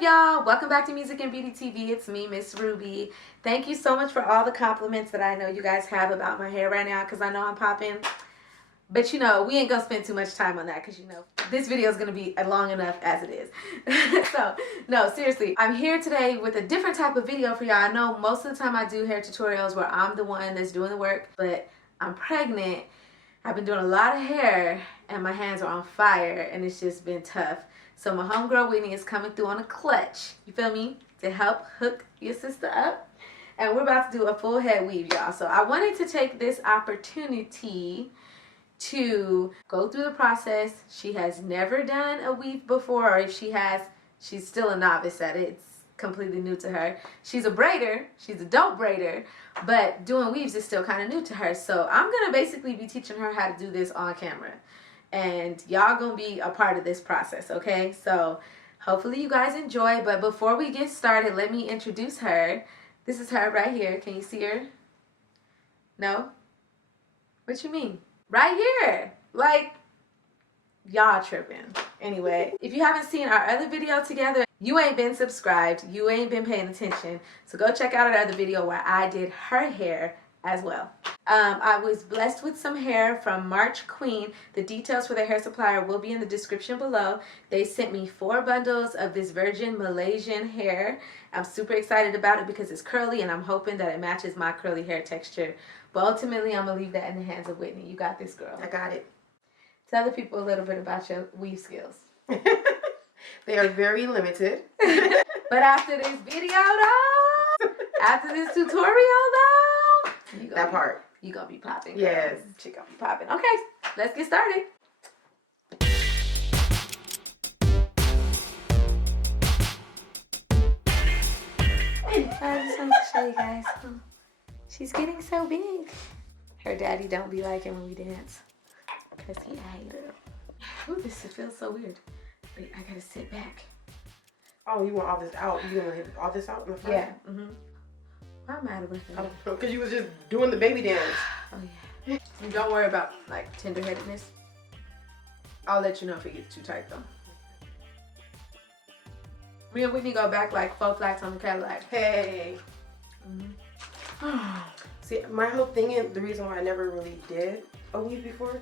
up, y'all? Welcome back to Music and Beauty TV. It's me, Miss Ruby. Thank you so much for all the compliments that I know you guys have about my hair right now, because I know I'm popping. But, you know, we ain't going to spend too much time on that because, you know, this video is going to be long enough as it is. So, no, seriously. I'm here today with a different type of video for y'all. I know most of the time I do hair tutorials where I'm the one that's doing the work, but I'm pregnant. I've been doing a lot of hair, and my hands are on fire, and it's just been tough. So my homegirl Whitney is coming through on a clutch, you feel me, to help hook your sister up. And we're about to do a full head weave, y'all. So I wanted to take this opportunity to go through the process. She has never done a weave before, or if she has, she's still a novice at it. It's completely new to her. She's a braider, she's a dope braider, but doing weaves is still kind of new to her. So I'm gonna basically be teaching her how to do this on camera. And y'all gonna be a part of this process, okay? So hopefully you guys enjoy, but before we get started, let me introduce her. This is her right here. Can you see her? No? What you mean? Right here. Like, y'all tripping. Anyway, if you haven't seen our other video together, you ain't been subscribed, you ain't been paying attention. So go check out our other video where I did her hair as well. I was blessed with some hair from Marchqueen. The details for their hair supplier will be in the description below. They sent me 4 bundles of this virgin Malaysian hair. I'm super excited about it because it's curly, and I'm hoping that it matches my curly hair texture. But ultimately, I'm gonna leave that in the hands of Whitney. You got this, girl. I got it. Tell the people a little bit about your weave skills. They are very limited. But after this video, though, after this tutorial, though, that part. You gonna be popping. Yes. She gonna be popping. Okay, let's get started. I just want to show you guys. She's getting so big. Her daddy don't be liking when we dance, cause he a hater. Ooh, this feels so weird. Wait, I gotta sit back. Oh, you want all this out? You gonna hit all this out in the front? Yeah. Why am I out of breath? Because you was just doing the baby dance. Oh yeah. And don't worry about like tender-headedness. I'll let you know if it gets too tight though. Me and Whitney go back like 4 flats on the Cadillac. Hey. See, my whole thing, and the reason why I never really did a weave before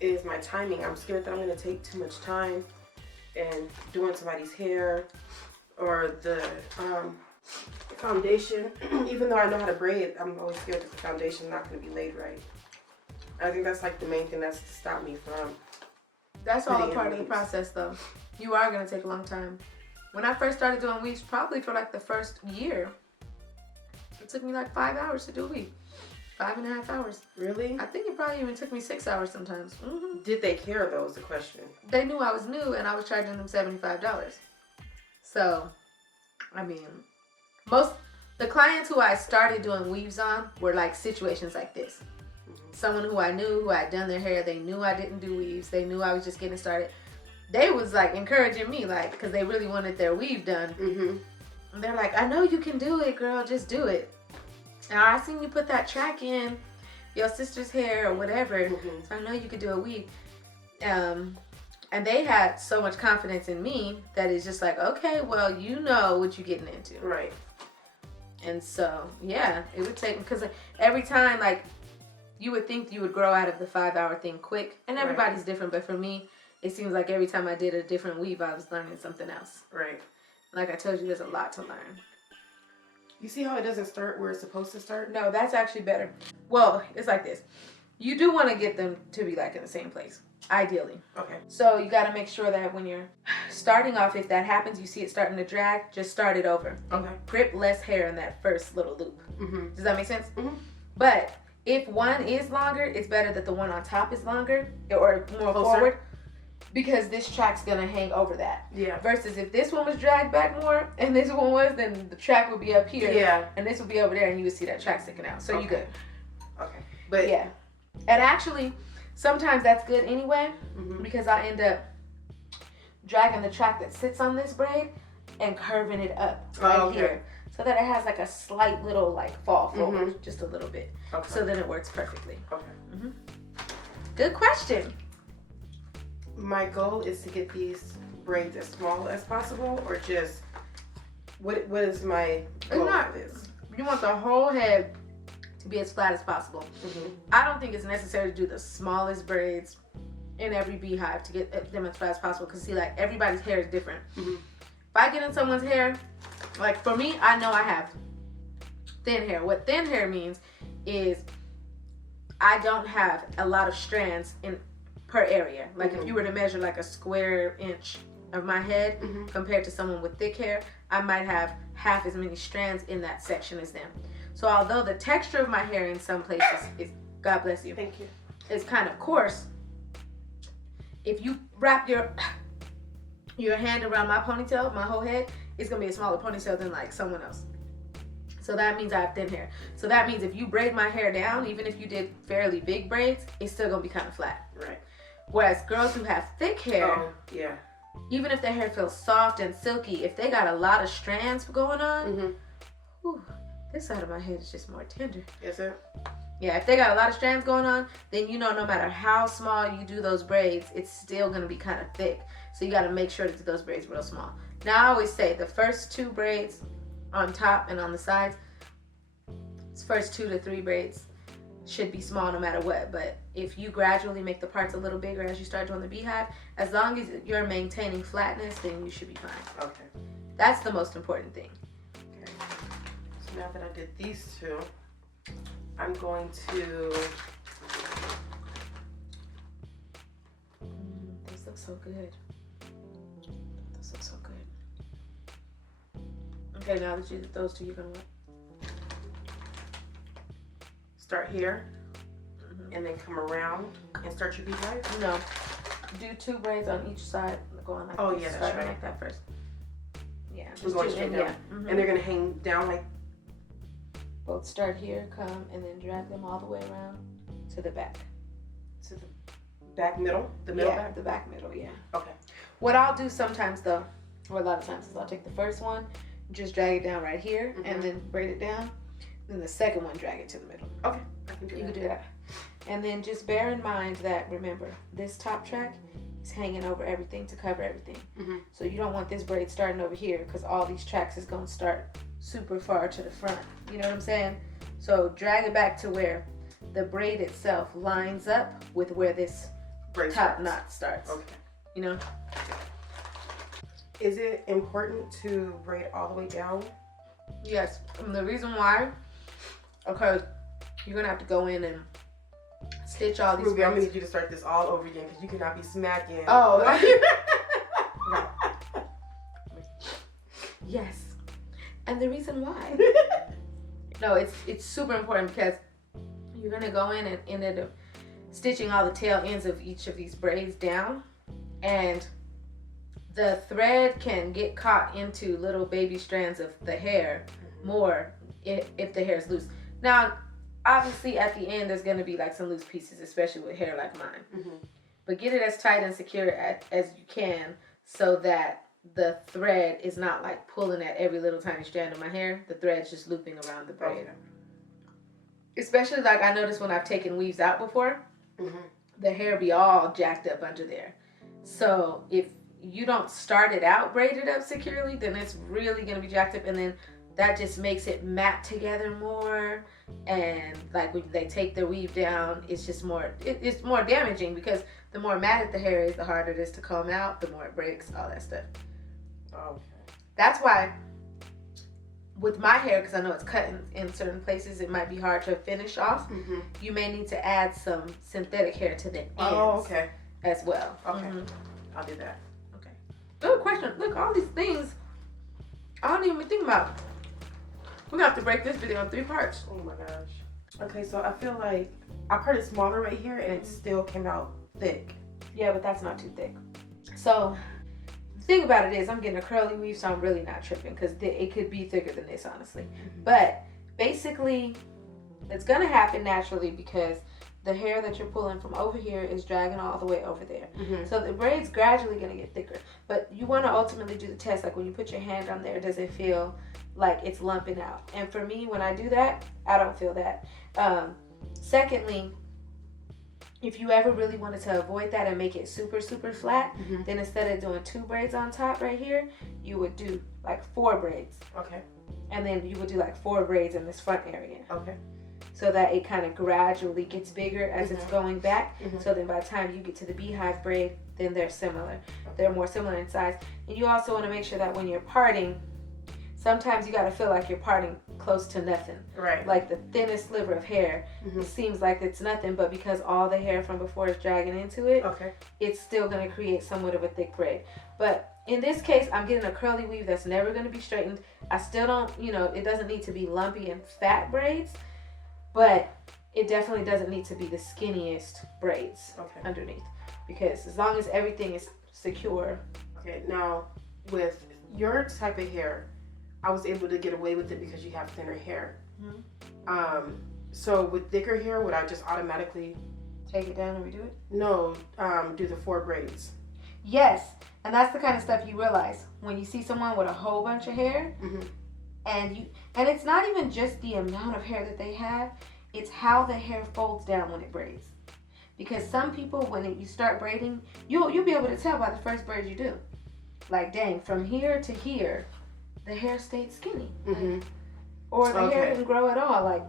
is my timing. I'm scared that I'm gonna take too much time and doing somebody's hair or the foundation. Even though I know how to braid, I'm always scared that the foundation is not going to be laid right. I think that's like the main thing that's to stop me from. That's all a part of the process though. You are going to take a long time. When I first started doing weaves, probably for like the first year, it took me like 5 hours to do a weave. 5.5 hours. Really? I think it probably even took me 6 hours sometimes. Did they care though is the question. They knew I was new and I was charging them $75. So, I mean, the clients who I started doing weaves on were like situations like this. Someone who I knew, who had done their hair, they knew I didn't do weaves. They knew I was just getting started. They was like encouraging me, like, because they really wanted their weave done. And they're like, I know you can do it, girl, just do it. Now, I seen you put that track in your sister's hair or whatever, so I know you could do a weave. And they had so much confidence in me that it's just like, okay, well, you know what you're getting into. Right. And so, yeah, it would take, because every time, like, you would think you would grow out of the 5-hour thing quick, and everybody's different, but for me, it seems like every time I did a different weave, I was learning something else. Right. Like I told you, there's a lot to learn. You see how it doesn't start where it's supposed to start? No, that's actually better. Well, it's like this. You do want to get them to be like in the same place, ideally. Okay. So you got to make sure that when you're starting off, if that happens, you see it starting to drag, just start it over. Okay. Grip less hair in that first little loop. Does that make sense? But if one is longer, it's better that the one on top is longer or more forward, because this track's gonna hang over that. Yeah. Versus if this one was dragged back more and this one was, then the track would be up here. Yeah. And this would be over there, and you would see that track sticking out. So you good. Okay. But yeah. And actually, sometimes that's good anyway, because I end up dragging the track that sits on this braid and curving it up here, so that it has like a slight little like fall forward, just a little bit. Okay. So then it works perfectly. Okay. Good question. My goal is to get these braids as small as possible, or just What is my goal for this? You want the whole head to be as flat as possible. I don't think it's necessary to do the smallest braids in every beehive to get them as flat as possible, because see, like, everybody's hair is different. If I get in someone's hair, like for me, I know I have thin hair. What thin hair means is I don't have a lot of strands in per area. Like if you were to measure like a square inch of my head compared to someone with thick hair, I might have half as many strands in that section as them. So although the texture of my hair in some places is, God bless you, thank you, is kind of coarse, if you wrap your hand around my ponytail, my whole head, it's gonna be a smaller ponytail than like someone else. So that means I have thin hair. So that means if you braid my hair down, even if you did fairly big braids, it's still gonna be kind of flat. Right. Whereas girls who have thick hair, yeah, even if their hair feels soft and silky, if they got a lot of strands going on, whew, this side of my head is just more tender. Is it? Yeah, if they got a lot of strands going on, then you know no matter how small you do those braids, it's still going to be kind of thick. So you got to make sure to do those braids real small. Now I always say the first 2 braids on top and on the sides, first 2 to 3 braids should be small no matter what. But if you gradually make the parts a little bigger as you start doing the beehive, as long as you're maintaining flatness, then you should be fine. Okay. That's the most important thing. Okay. So now that I did these 2, I'm going to... Those look so good. Those look so good. Okay, now that you did those 2, you're going to what? Start here, and then come around and start your beehive? No. Do 2 braids on each side. Go on like this. Yeah, that's Start right. like that first. Yeah. We're going straight down. And they're going to hang down like... Both start here, come, and then drag them all the way around to the back. To the back middle? The middle back? The back middle, yeah. Okay. What I'll do sometimes though, or a lot of times, is I'll take the first one, just drag it down right here, and then braid it down. Then the second one, drag it to the middle. Okay, I can do that. You can do that. And then just bear in mind that, remember, this top track is hanging over everything to cover everything. So you don't want this braid starting over here, because all these tracks is going to start super far to the front. You know what I'm saying? So drag it back to where the braid itself lines up with where this braid top knot starts. Okay. You know? Is it important to braid all the way down? Yes. And the reason why, because you're going to have to go in and stitch all these Ruby, I'm braids. going to need you to start this all over again, because you cannot be smacking. Oh. Yes. And the reason why. No, it's super important, because you're going to go in and end up stitching all the tail ends of each of these braids down, and the thread can get caught into little baby strands of the hair more if the hair is loose. Now, obviously at the end there's going to be like some loose pieces, especially with hair like mine. But get it as tight and secure as you can, so that the thread is not like pulling at every little tiny strand of my hair. The thread's just looping around the braid. Okay. Especially like I noticed when I've taken weaves out before, the hair be all jacked up under there. So if you don't start it out braided up securely, then it's really going to be jacked up, and then that just makes it mat together more. And like when they take their weave down, it's just more, it's more damaging, because the more matted the hair is, the harder it is to comb out, the more it breaks, all that stuff. Okay. That's why with my hair, because I know it's cut in certain places, it might be hard to finish off. You may need to add some synthetic hair to the ends as well. Okay. I'll do that. Okay. Good question. Look, all these things I don't even think about. We're going to have to break this video in 3 parts. Oh my gosh. Okay, so I feel like I cut it smaller right here, and it still came out thick. Yeah, but that's not too thick. So the thing about it is, I'm getting a curly weave, so I'm really not tripping, because it could be thicker than this, honestly. But basically, it's going to happen naturally, because the hair that you're pulling from over here is dragging all the way over there. So the braid's gradually going to get thicker. But you want to ultimately do the test, like when you put your hand on there, does it feel like it's lumping out? And for me, when I do that, I don't feel that. Secondly, if you ever really wanted to avoid that and make it super, super flat, then instead of doing 2 braids on top right here, you would do like 4 braids. Okay. And then you would do like 4 braids in this front area. Okay. So that it kind of gradually gets bigger as it's going back. So then by the time you get to the beehive braid, then they're similar. They're more similar in size. And you also want to make sure that when you're parting, sometimes you got to feel like you're parting close to nothing. Right. Like the thinnest sliver of hair, it seems like it's nothing, but because all the hair from before is dragging into it, it's still going to create somewhat of a thick braid. But in this case, I'm getting a curly weave that's never going to be straightened. I still don't, it doesn't need to be lumpy and fat braids, but it definitely doesn't need to be the skinniest braids underneath, because as long as everything is secure. Okay, now with your type of hair, I was able to get away with it because you have thinner hair. So with thicker hair, would I just automatically take it down and redo it? No, do the 4 braids. Yes, and that's the kind of stuff you realize when you see someone with a whole bunch of hair, and it's not even just the amount of hair that they have, it's how the hair folds down when it braids. Because some people, when you start braiding, you'll be able to tell by the first braid you do. Like, dang, from here to here, the hair stayed skinny. Or the hair didn't grow at all. Like,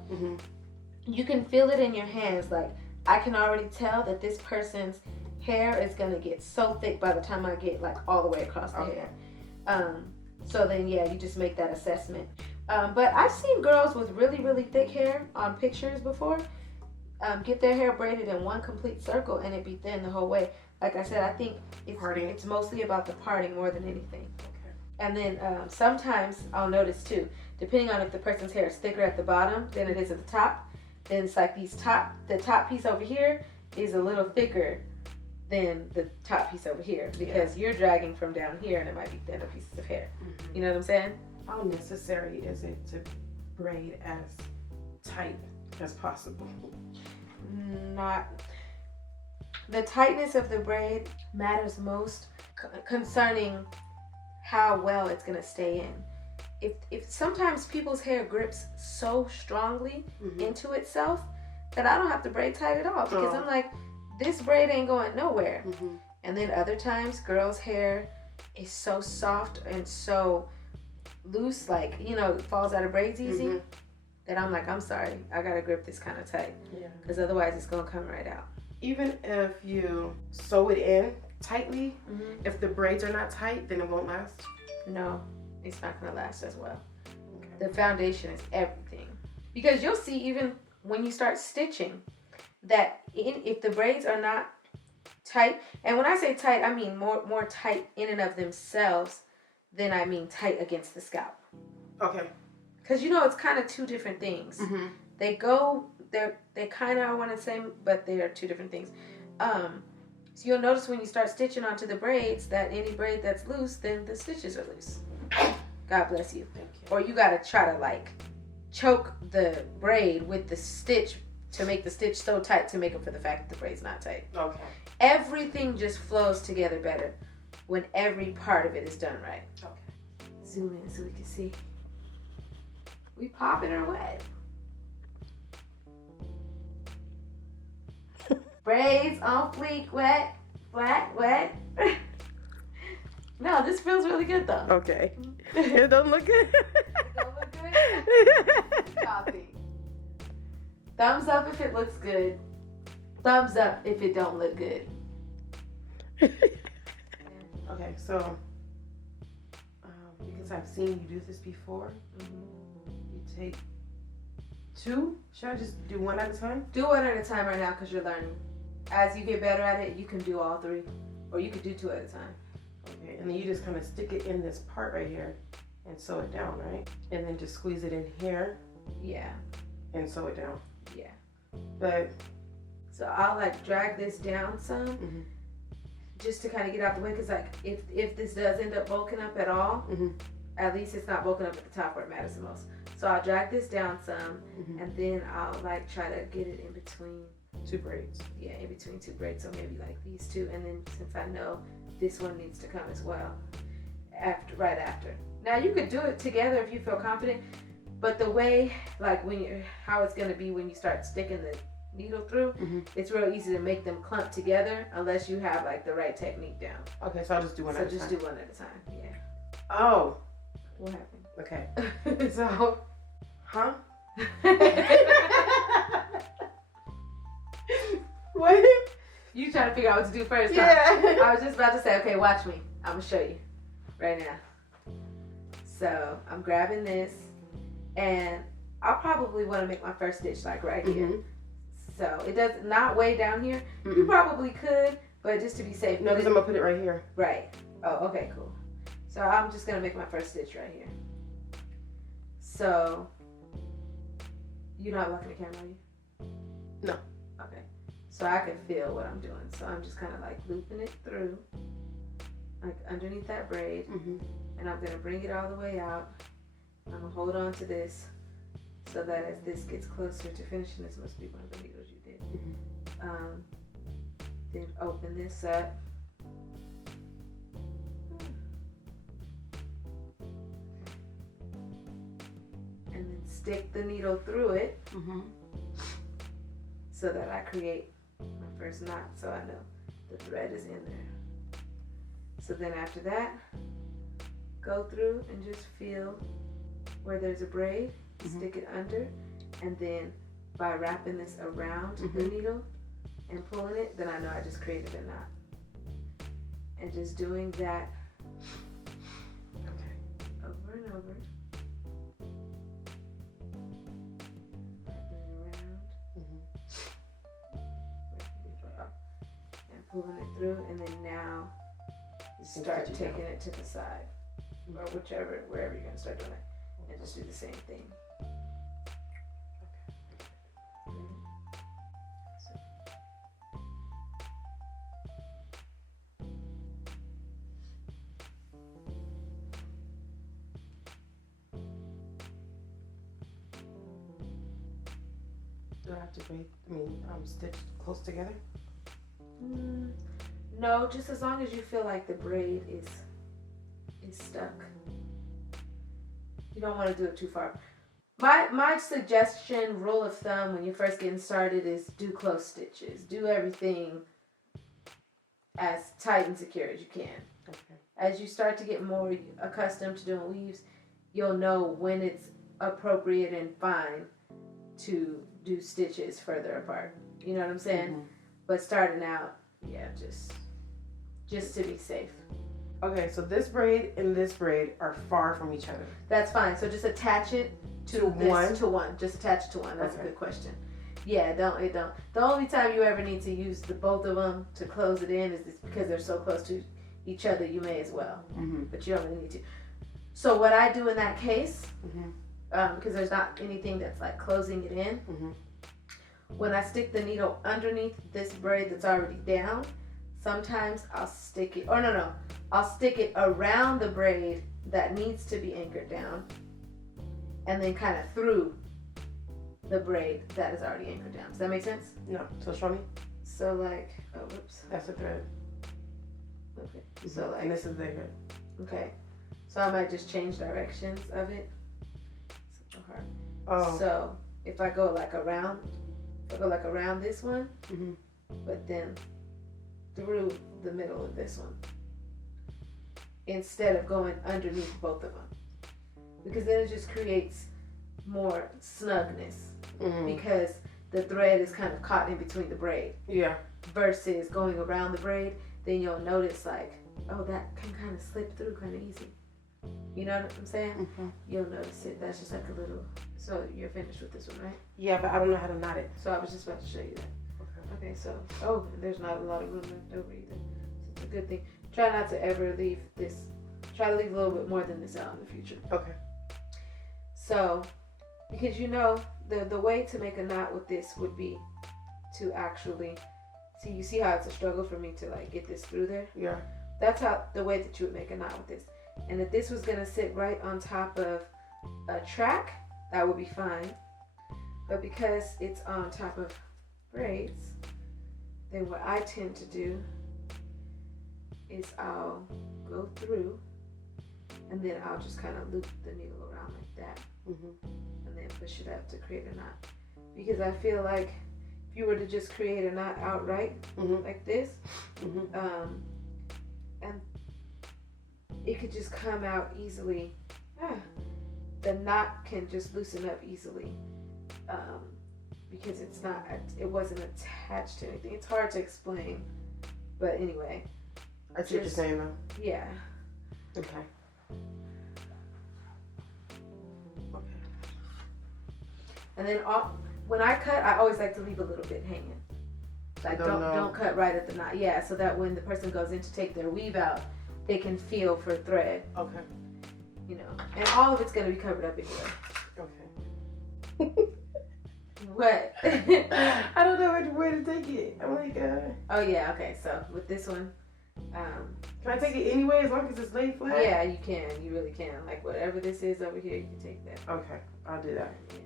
you can feel it in your hands. Like, I can already tell that this person's hair is going to get so thick by the time I get, like, all the way across the hair. So then, yeah, you just make that assessment. But I've seen girls with really, really thick hair on pictures before get their hair braided in one complete circle and it be thin the whole way. Like I said, I think it's mostly about the parting more than anything. And then sometimes I'll notice too, depending on if the person's hair is thicker at the bottom than it is at the top, then it's like the top piece over here is a little thicker than the top piece over here, because you're dragging from down here and it might be thinner pieces of hair. You know what I'm saying? How necessary is it to braid as tight as possible? Not. The tightness of the braid matters most concerning how well it's going to stay in. If sometimes people's hair grips so strongly into itself that I don't have to braid tight at all, because I'm like, this braid ain't going nowhere. And then other times, girls' hair is so soft and so loose, like, it falls out of braids easy, that I'm like, I'm sorry, I gotta grip this kind of tight, because otherwise it's gonna come right out. Even if you sew it in tightly, if the braids are not tight, then it won't last? No, it's not gonna last as well. The foundation is everything, because you'll see even when you start stitching that if the braids are not tight, and when I say tight, I mean more tight in and of themselves than I mean tight against the scalp. Okay. Because it's kind of 2 different things. They kind of are one and the same, but they are 2 different things. So you'll notice when you start stitching onto the braids that any braid that's loose, then the stitches are loose. God bless you. Thank you. Or you got to try to like choke the braid with the stitch to make the stitch so tight to make up for the fact that the braid's not tight. Okay. Everything just flows together better when every part of it is done right. Okay. Zoom in so we can see. We popping or what? Braids on fleek, wet, flat, wet. No, this feels really good though. Okay. It don't look good. It don't look good? Copy. Thumbs up if it looks good. Thumbs up if it don't look good. Okay, so because I've seen you do this before, you take 2. Should I just do 1 at a time? Do 1 at a time right now because you're learning. As you get better at it, you can do all 3, or you could do 2 at a time. Okay, and then you just kind of stick it in this part right here and sew it down, right? And then just squeeze it in here. Yeah. And sew it down. Yeah. But so I'll like drag this down some, just to kind of get out the way, because like if this does end up bulking up at all, at least it's not bulking up at the top where it matters the most. So I'll drag this down some, and then I'll like try to get it in between 2 braids. Yeah, in between 2 braids. So maybe like these 2, and then since I know this one needs to come as well, right after. Now you could do it together if you feel confident, but the way like how it's gonna be when you start sticking needle through, it's real easy to make them clump together unless you have like the right technique down. Okay, so I'll just do one at a time. So just do one at a time. Yeah. Oh. What happened? Okay. So, huh? What? You trying to figure out what to do first? Yeah. Huh? I was just about to say, okay, watch me. I'm gonna show you right now. So I'm grabbing this, and I'll probably want to make my first stitch like right here. So it does not way down here. You probably could, but just to be safe. No, because I'm gonna put it right here. Right. Oh, okay, cool. So I'm just gonna make my first stitch right here. So you're not looking at the camera, are you? No. Okay. So I can feel what I'm doing. So I'm just kind of like looping it through, like underneath that braid, and I'm gonna bring it all the way out. I'm gonna hold on to this so that as this gets closer to finishing, this must be one of the needles you did. Then open this up. And then stick the needle through it so that I create my first knot, so I know the thread is in there. So then after that, go through and just feel where there's a braid, stick it under, and then by wrapping this around the needle and pulling it, then I know I just created a knot. And just doing that over and over. And pulling it through, and then now start taking it to the side, or wherever you're gonna start doing it, and just do the same thing. Do I have to stitch close together? No, just as long as you feel like the braid is stuck. You don't want to do it too far. My suggestion, rule of thumb when you're first getting started is do close stitches. Do everything as tight and secure as you can. Okay. As you start to get more accustomed to doing weaves, you'll know when it's appropriate and fine to do stitches further apart. You know what I'm saying? But starting out, yeah, just to be safe. Okay, so this braid and this braid are far from each other. That's fine. So just attach it to this, one. To one. Just attach it to one. That's a good question. Yeah, don't. The only time you ever need to use both of them to close it in is because they're so close to each other. You may as well, but you don't really need to. So what I do in that case, because there's not anything that's like closing it in. When I stick the needle underneath this braid that's already down, sometimes I'll stick it, I'll stick it around the braid that needs to be anchored down, and then kind of through the braid that is already anchored down. Does that make sense? No. So show me. So like, whoops. That's a thread. Okay. So like, and this is the thread. Okay. So I might just change directions of it. So hard. Oh. So if I go like around this one, but then through the middle of this one, instead of going underneath both of them, because then it just creates more snugness because the thread is kind of caught in between the braid. Yeah. Versus going around the braid, then you'll notice like, oh, that can kind of slip through kind of easy. You know what I'm saying? You'll notice it. That's just like a little. So you're finished with this one, right? Yeah, but I don't know how to knot it. So I was just about to show you that. Okay, so there's not a lot of room left over either. So it's a good thing. Try not to ever leave this. Try to leave a little bit more than this out in the future. Okay. So, because the way to make a knot with this would be to actually see. You see how it's a struggle for me to like get this through there? Yeah. That's how the way that you would make a knot with this. And if this was gonna sit right on top of a track, that would be fine. But because it's on top of braids, then what I tend to do is I'll go through and then I'll just kind of loop the needle around like that and then push it up to create a knot. Because I feel like if you were to just create a knot outright like this, and it could just come out easily. The knot can just loosen up easily because it wasn't attached to anything. It's hard to explain, but anyway. I see what you're saying though. Yeah. Okay. And then when I cut, I always like to leave a little bit hanging. Like don't cut right at the knot. Yeah, so that when the person goes in to take their weave out, they can feel for thread. Okay. You know, and all of it's gonna be covered up anyway. Okay. What? I don't know which way to take it. I'm like, Oh yeah, okay. So with this one, can I take it anyway as long as it's laid flat? Yeah, you can. You really can. Like whatever this is over here, you can take that. Okay, I'll do that. Yeah.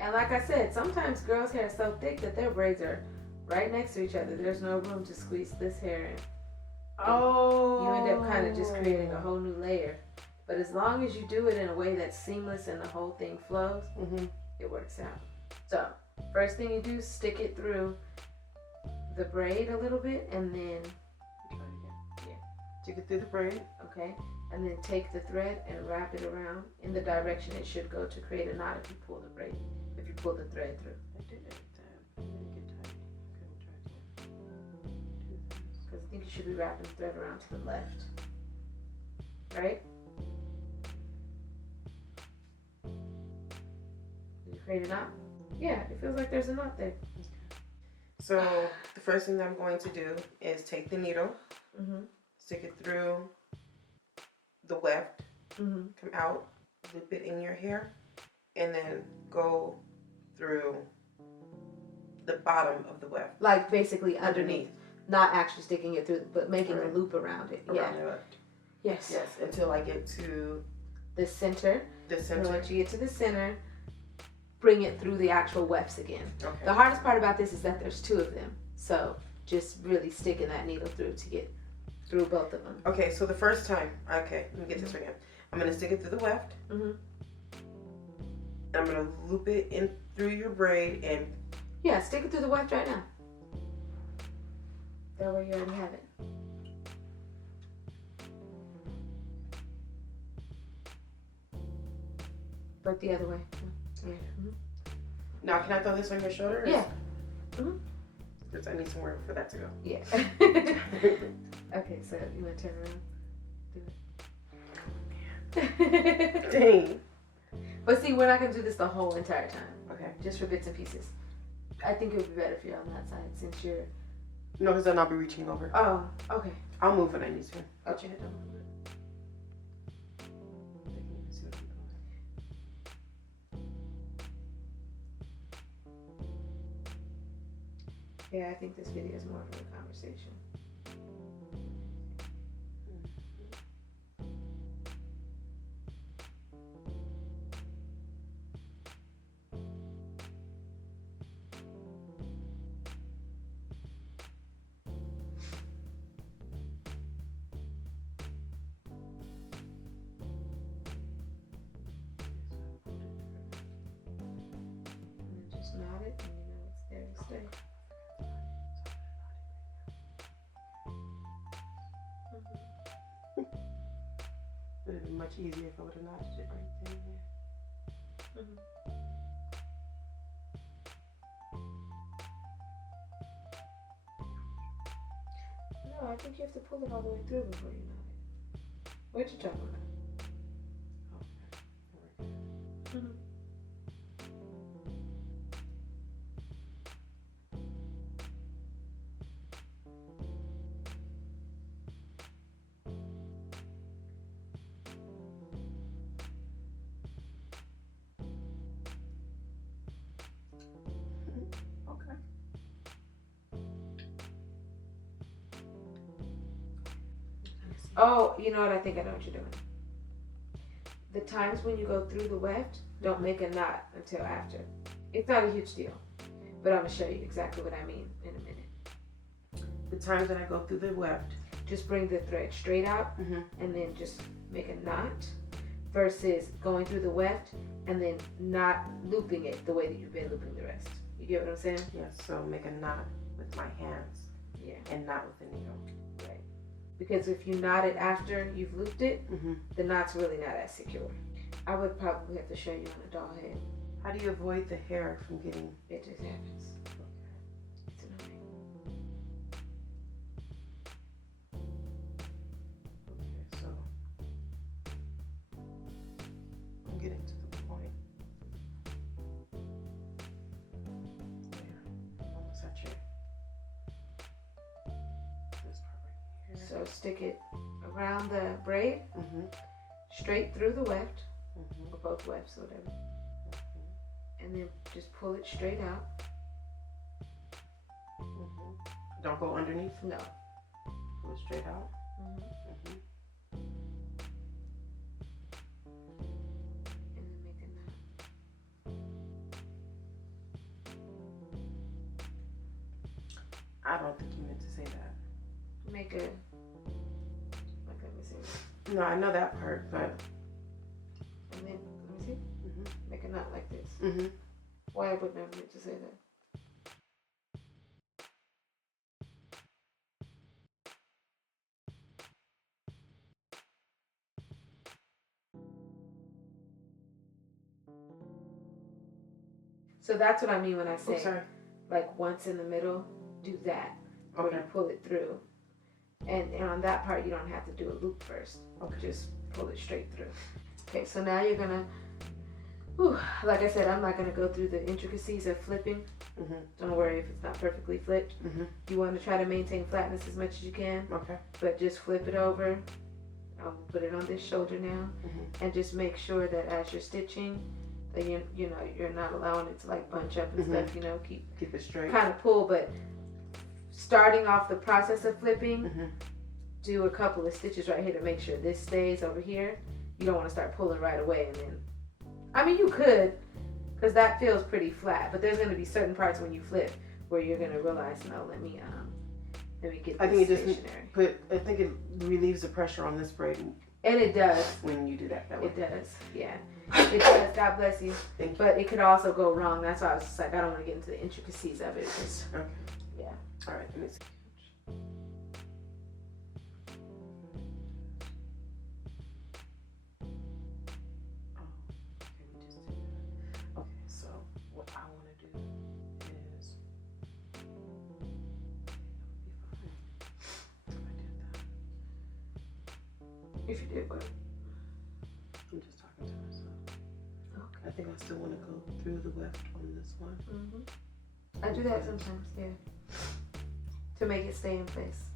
And like I said, sometimes girls' hair is so thick that their braids are right next to each other. There's no room to squeeze this hair in. Oh. You end up kind of just creating a whole new layer. But as long as you do it in a way that's seamless and the whole thing flows, it works out. So, first thing you do is stick it through the braid a little bit, and then stick it through the braid. Okay. And then take the thread and wrap it around in the direction it should go to create a knot if you pull the braid. If you pull the thread through. I did it. I didn't get tight. Because I think you should be wrapping the thread around to the left. Right? Did you create a knot? Yeah, it feels like there's a knot there. So the first thing that I'm going to do is take the needle, stick it through the weft, come out, loop it in your hair, and then go through the bottom of the weft. Like basically underneath. Not actually sticking it through, but making a loop around it. Around the weft. Yes. Yes, until I get to the center. The center. And once you get to the center, bring it through the actual wefts again. Okay. The hardest part about this is that there's two of them. So just really sticking that needle through to get through both of them. Okay, so the first time, let me get this right now. I'm going to stick it through the weft. I'm going to loop it in through your braid and... Yeah, stick it through the weft right now. That way you already have it. But the other way. Yeah. Now, can I throw this on your shoulder? Yeah. Because I need somewhere for that to go. Yeah. Okay, so you want to turn around? Do it. Dang. But see, we're not going to do this the whole entire time. Okay. Just for bits and pieces. I think it would be better if you're on that side since you're... No, because then I'll be reaching over. Oh, okay. I'll move when I need to. Okay. Yeah, I think this video is more of a conversation. Just knot it and you know it's there to stay. It would have been much easier if I would have notched it right then. No, I think you have to pull it all the way through before you knot it. What you talking about? Oh, you know what? I think I know what you're doing. The times when you go through the weft, don't make a knot until after. It's not a huge deal, but I'm going to show you exactly what I mean in a minute. The times that I go through the weft, just bring the thread straight out and then just make a knot versus going through the weft and then not looping it the way that you've been looping the rest. You get what I'm saying? Yes, so make a knot with my hands. Yeah. And not with the needle. Right. Because if you knot it after you've looped it, the knot's really not as secure. I would probably have to show you on a doll head. How do you avoid the hair from getting... It just happens. It's annoying. Okay, so... I'm getting to the point. Yeah, almost at you. This part right here. So stick it around the braid, straight through the weft, or both wefts, or whatever. And then just pull it straight out. Don't go underneath? No. Pull it straight out? And then make a knot. I don't think you meant to say that. Make a... Like, let me see. No, I know that part, but... And then, let me see. Make a knot like this. Why I would never meant to say that. So that's what I mean when I say, like, once in the middle, do that. Where you pull it through. And on that part, you don't have to do a loop first. Just pull it straight through. Okay, so now you're gonna, like I said, I'm not gonna go through the intricacies of flipping. Don't worry if it's not perfectly flipped. You want to try to maintain flatness as much as you can. But just flip it over. I'll put it on this shoulder now, and just make sure that as you're stitching, that you're not allowing it to like bunch up and stuff. You know, keep it straight. Kind of pull, but starting off the process of flipping, do a couple of stitches right here to make sure this stays over here. You don't want to start pulling right away and then, I mean, you could, because that feels pretty flat, but there's going to be certain parts when you flip where you're going to realize, no, let me get this stationary. I think it relieves the pressure on this braid. And it does. When you do that way. It does, yeah. It does, God bless you. Thank you. But it could also go wrong. That's why I was just like, I don't want to get into the intricacies of it. Just, yeah. All right, let me see. Okay, so what I want to do is, if you did what? I'm just talking to myself. I think I still want to go through the weft on this one. I do that sometimes, yeah. To make it stay in place.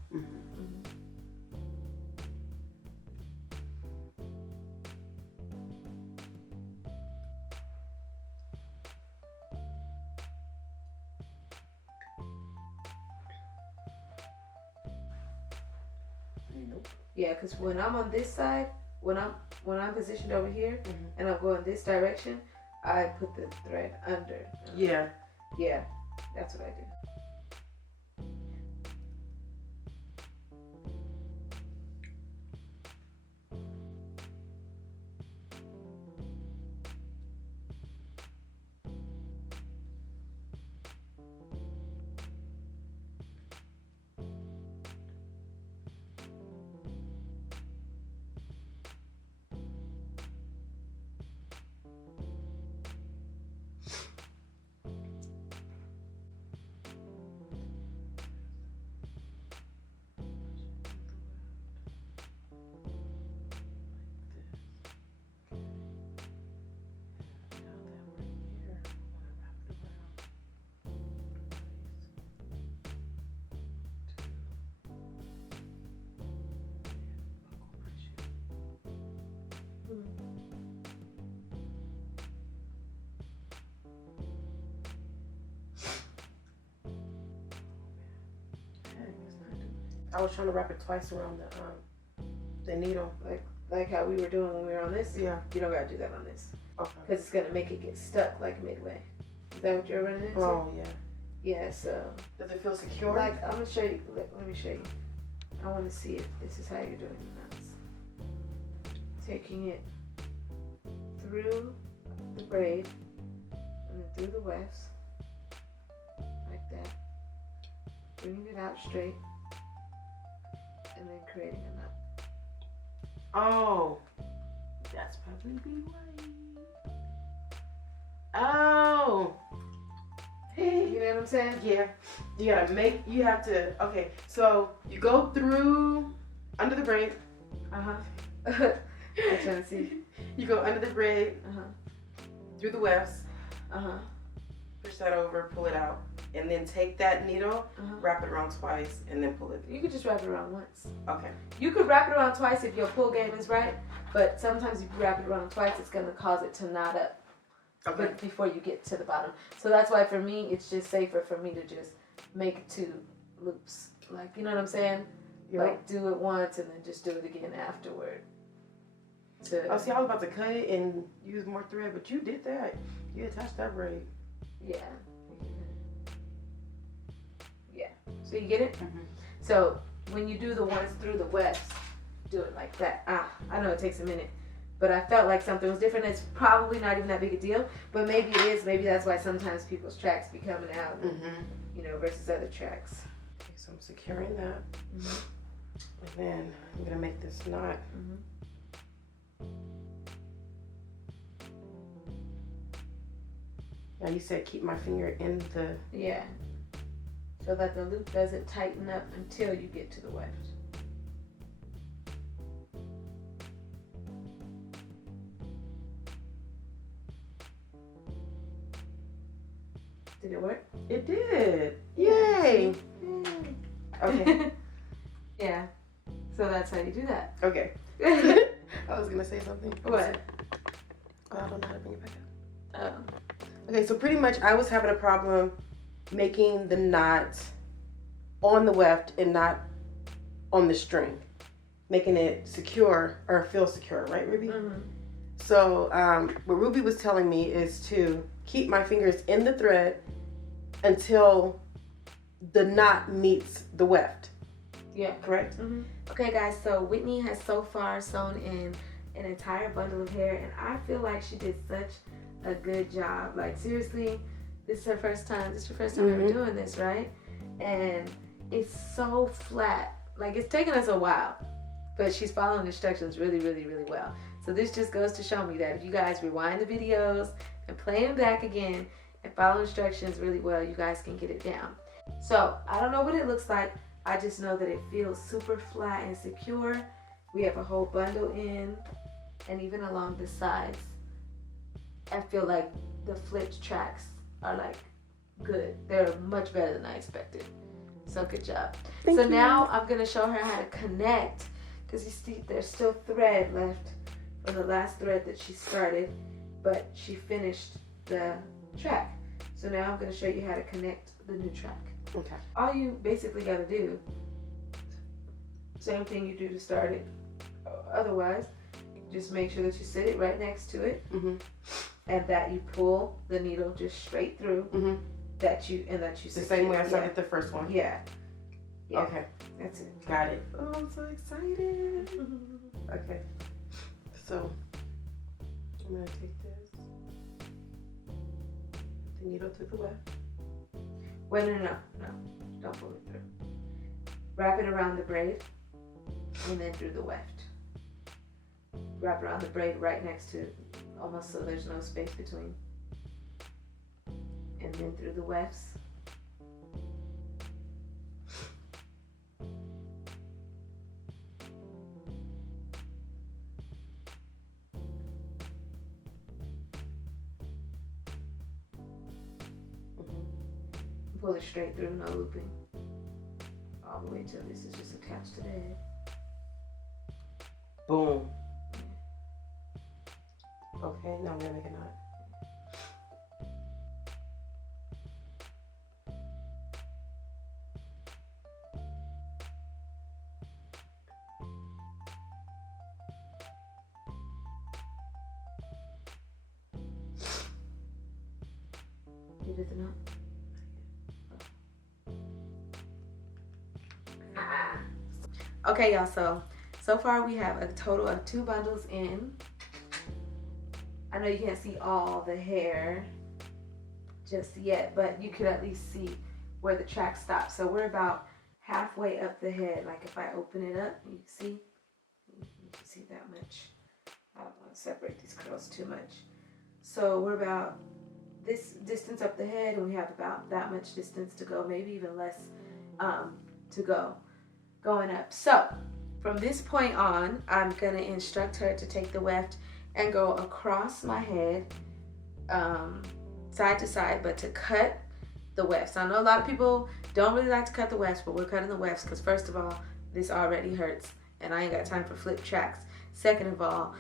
Yeah, because when I'm on this side, when I'm positioned over here and I'm going this direction, I put the thread under. Yeah, that's what I do. I was trying to wrap it twice around the needle, like how we were doing when we were on this. Yeah. You don't gotta do that on this. Okay. Because it's gonna make it get stuck like midway. Is that what you're running into? Oh yeah. Yeah. So. Does it feel secure? Like I'm gonna show you. Let me show you. I want to see if this is how you're doing the knots. taking it through the braid and then through the wefts like that, bringing it out straight, and then creating a knot. Oh, that's probably be why. Oh. Hey. You know what I'm saying? Yeah. You have to, okay, so you go through under the braid. Uh-huh. I'm trying to see. You go under the braid, Uh-huh. through the wefts, Uh-huh. push that over, pull it out, and then take that needle, Uh-huh. wrap it around twice, and then pull it. You could just wrap it around once. Okay. You could wrap it around twice if your pull game is right, but sometimes if you wrap it around twice, it's going to cause it to knot up. Okay. Before you get to the bottom. So that's why for me, it's just safer for me to just make 2 loops. Like, you know what I'm saying? Yeah. Like, do it once and then just do it again afterward. Oh, see, I was about to cut it and use more thread, but you did that. You attached that braid. Yeah. Yeah. So you get it? Mm-hmm. So when you do the ones through the wefts, do it like that. I know it takes a minute. But I felt like something was different. It's probably not even that big a deal, but maybe it is. Maybe that's why sometimes people's tracks be coming out, you know, versus other tracks. Okay, so I'm securing that, Mm-hmm. and then I'm gonna make this knot. Mm-hmm. Now you said keep my finger in the. Yeah. So that the loop doesn't tighten up until you get to the weft. Did it work? It did. Yay. Okay. Yeah. So that's how you do that. Okay. I was gonna say something. What? Oh, I don't know how to bring it back up. Oh. Okay, so pretty much I was having a problem making the knot on the weft and not on the string, making it secure or feel secure, right, Ruby? Mm-hmm. So what Ruby was telling me is to keep my fingers in the thread until the knot meets the weft. Yeah. Correct? Mm-hmm. Okay, guys, so Whitney has so far sewn in an entire bundle of hair, and I feel like she did such a good job. Like, seriously, this is her first time. This is your first time ever doing this, right? And it's so flat. Like, it's taken us a while, but she's following instructions really, really, really well. So this just goes to show me that if you guys rewind the videos and play them back again and follow instructions really well, you guys can get it down. So I don't know what it looks like. I just know that it feels super flat and secure. We have a whole bundle in, and even along the sides, I feel like the flipped tracks are like good. They're much better than I expected. So good job. Thank you. Now I'm gonna show her how to connect, because you see there's still thread left from the last thread that she started, but she finished the track. So now I'm gonna show you how to connect the new track. Okay. All you basically got to do, same thing you do to start it. Otherwise, just make sure that you sit it right next to it, and that you pull the needle just straight through. That you The same way I started the first one. Yeah. Okay. That's it. Got it. Oh, I'm so excited. Okay. So I'm gonna take this, the needle through the weft. Wait, no. Don't pull it through. Wrap it around the braid, and then through the weft. Wrap around the braid right next to, almost so there's no space between. And then through the wefts. Pull it straight through, no looping. All the way till this is just attached to the head. Boom. Okay, now I'm gonna make a knot. You did the knot? Okay, y'all, so so far we have a total of 2 bundles in. I know you can't see all the hair just yet, but you could at least see where the track stops. So we're about halfway up the head. Like if I open it up, you can see that much. I don't want to separate these curls too much. So we're about this distance up the head, and we have about that much distance to go, maybe even less to go going up. So from this point on, I'm gonna instruct her to take the weft and go across my head, side to side, but to cut the wefts. I know a lot of people don't really like to cut the wefts, but we're cutting the wefts because first of all, this already hurts and I ain't got time for flip tracks. Second of all,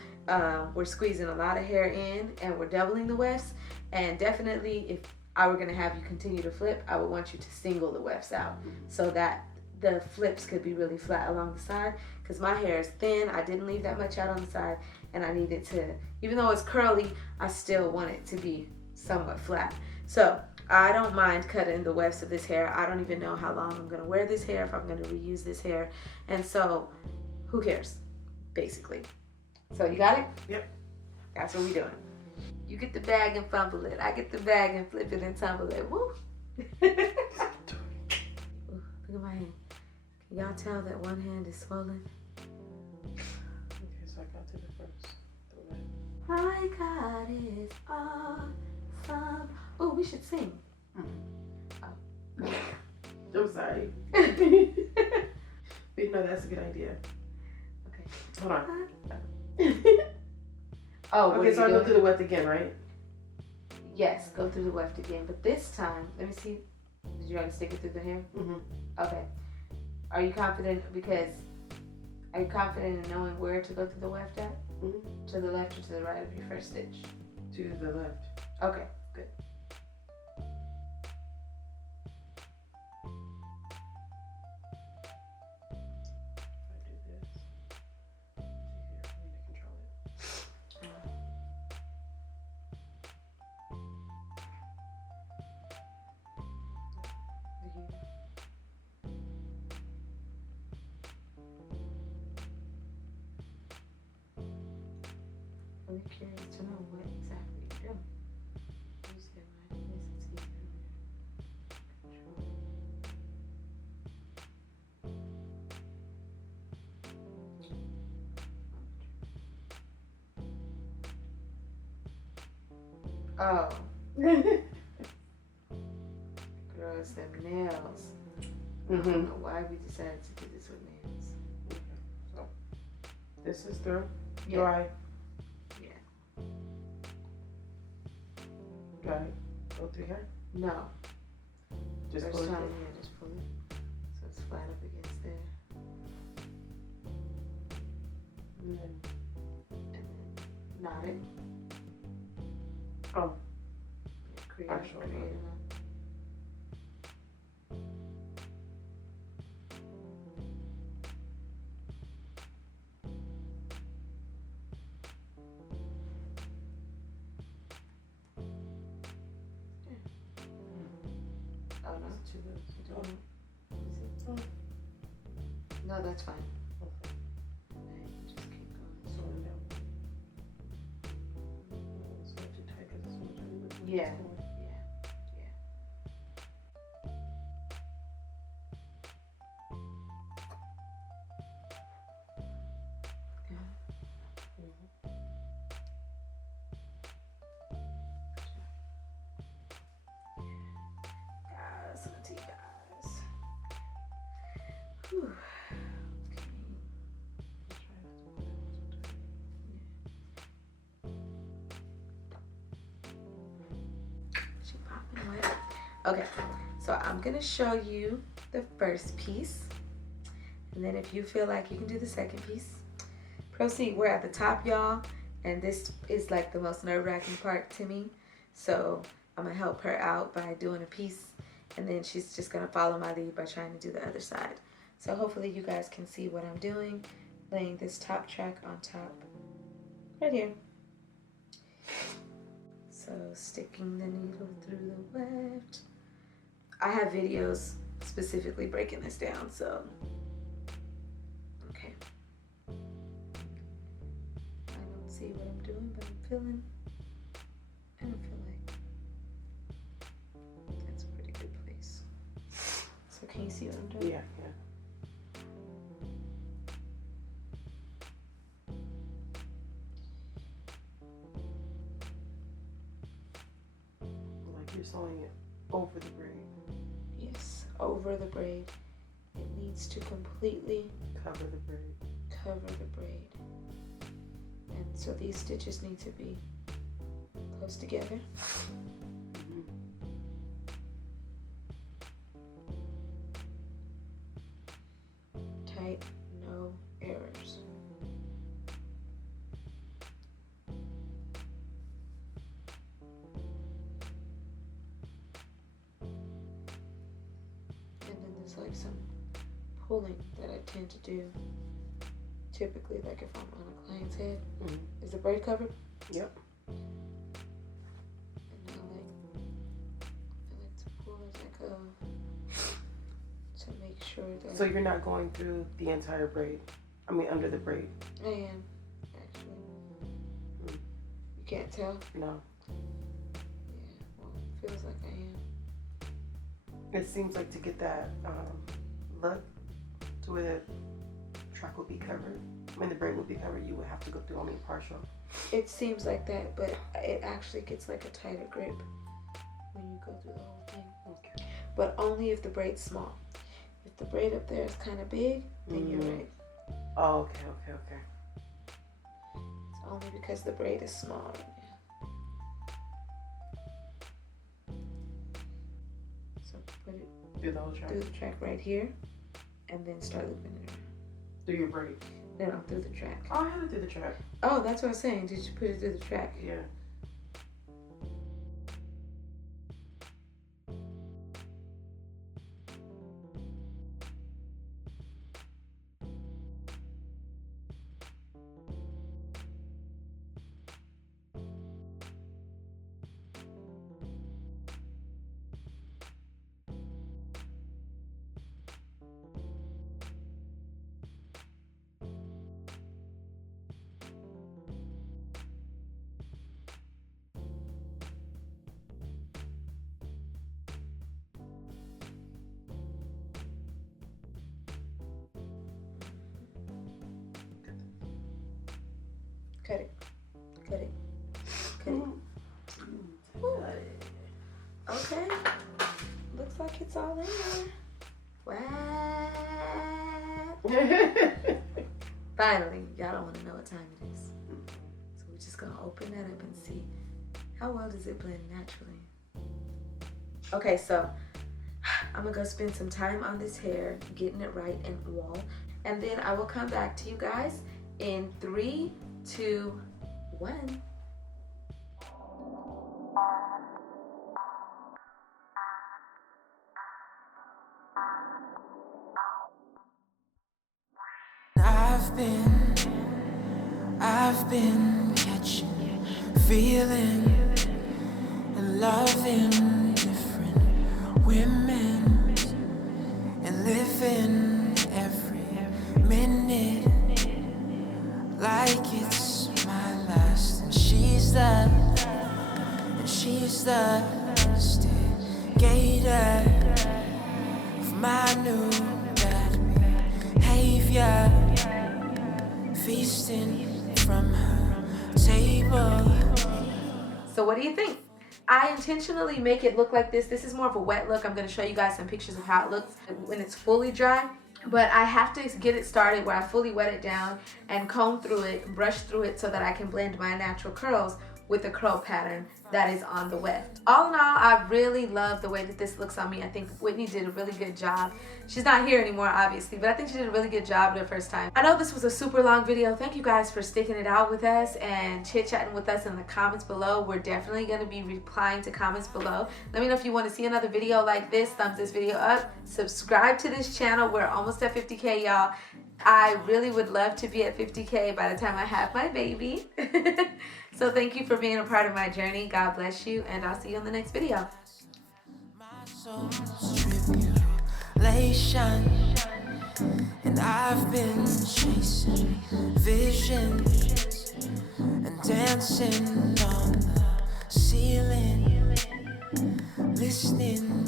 we're squeezing a lot of hair in and we're doubling the wefts. And definitely, if I were gonna have you continue to flip, I would want you to single the wefts out so that the flips could be really flat along the side, because my hair is thin. I didn't leave that much out on the side, and I needed to, even though it's curly, I still want it to be somewhat flat. So I don't mind cutting the wefts of this hair. I don't even know how long I'm gonna wear this hair, if I'm gonna reuse this hair, and so who cares, basically. So you got it? Yep. That's what we're doing. You get the bag and fumble it. I get the bag and flip it and tumble it. Woo! Ooh, look at my hand. Can y'all tell that one hand is swollen? Okay, so I got to the first. My God is awesome. Oh, we should sing. Oh. I'm sorry. But no, that's a good idea. Okay. Hold on. Oh, okay, so I go through the weft again, right? Yes, go through the weft again. But this time, let me see. Did you already stick it through the hair? Mm-hmm. Okay. Are you confident in knowing where to go through the weft at? Mm-hmm. To the left or to the right of your first stitch? To the left. Okay, good. If I do this, see here, I need to control it. I'm really curious to know what exactly you're doing. Usually when I do this, it's easier to control. Oh. Girl, it's them nails. I don't know why we decided to do this with nails. Okay, so this is through. Yeah. Dry. Yeah. Dry. Go through here. No. Just First pull it time, through. yeah, just pull it. So it's flat up against there. And then, And then knot it. oh, Yeah, create Actual a knot. Oh no. it's to the. Oh, is it? Oh. No, that's fine. Okay. Okay, just keep going. So down. It's not too tight because it's not trying to look. Yeah. Guys, look at you guys. Whew. She popping wet. Okay, so I'm gonna show you the first piece, and then if you feel like you can do the second piece, proceed. We're at the top, y'all, and this is like the most nerve-wracking part to me. So I'm gonna help her out by doing a piece, and then she's just gonna follow my lead by trying to do the other side. So hopefully you guys can see what I'm doing, laying this top track on top, right here. So sticking the needle through the weft. I have videos specifically breaking this down, so, okay. see what I'm doing, but I don't feel like that's a pretty good place. So can you see what I'm doing? Yeah, yeah. Like you're sewing it over the braid. Yes, over the braid. It needs to completely Cover the braid. Cover the braid. And so these stitches need to be close together. Tight, no errors. And then there's like some pulling that I tend to do. Typically, like if I'm on a client's head. Is the braid covered? Yep. And I like to pull as I go to make sure that. So you're not going through the entire braid? I mean, under the braid? I am, actually. You can't tell? No. Yeah, well, it feels like I am. It seems like to get that look to where the track will be covered, when the braid will be covered, you would have to go through only partial. It seems like that, but it actually gets like a tighter grip when you go through the whole thing. Okay. But only if the braid's small. If the braid up there is kind of big, then you're right. Oh, okay. It's only because the braid is small right now. So put it Through the whole track? through the track right here, and then start looping it around. Through your braid? No, through the track. Oh, I had it through the track. Oh, that's what I was saying. Did you put it through the track? Yeah. Cut it. Cut it. Cut it. Ooh. Okay. Looks like it's all in there. What? Finally, y'all don't want to know what time it is. So we're just going to open that up and see how well does it blend naturally. Okay, so I'm going to go spend some time on this hair, getting it right and wall. And then I will come back to you guys in 3, 2, 1. I've been catching, feeling, and loving different women, and living every minute like it's my last. And she's the instigator of my new bad behavior, feasting from her table. So what do you think? I intentionally make it look like this. This is more of a wet look. I'm going to show you guys some pictures of how it looks when it's fully dry. But I have to get it started where I fully wet it down and comb through it, brush through it so that I can blend my natural curls with the curl pattern that is on the weft. All in all, I really love the way that this looks on me. I think Whitney did a really good job. She's not here anymore, obviously, but I think she did a really good job the first time. I know this was a super long video. Thank you guys for sticking it out with us and chit-chatting with us in the comments below. We're definitely going to be replying to comments below. Let me know if you want to see another video like this. Thumbs this video up. Subscribe to this channel. We're almost at 50K, y'all. I really would love to be at 50K by the time I have my baby. So thank you for being a part of my journey. God bless you, and I'll see you in the next video. And I've been chasing visions, and dancing on the ceiling, listening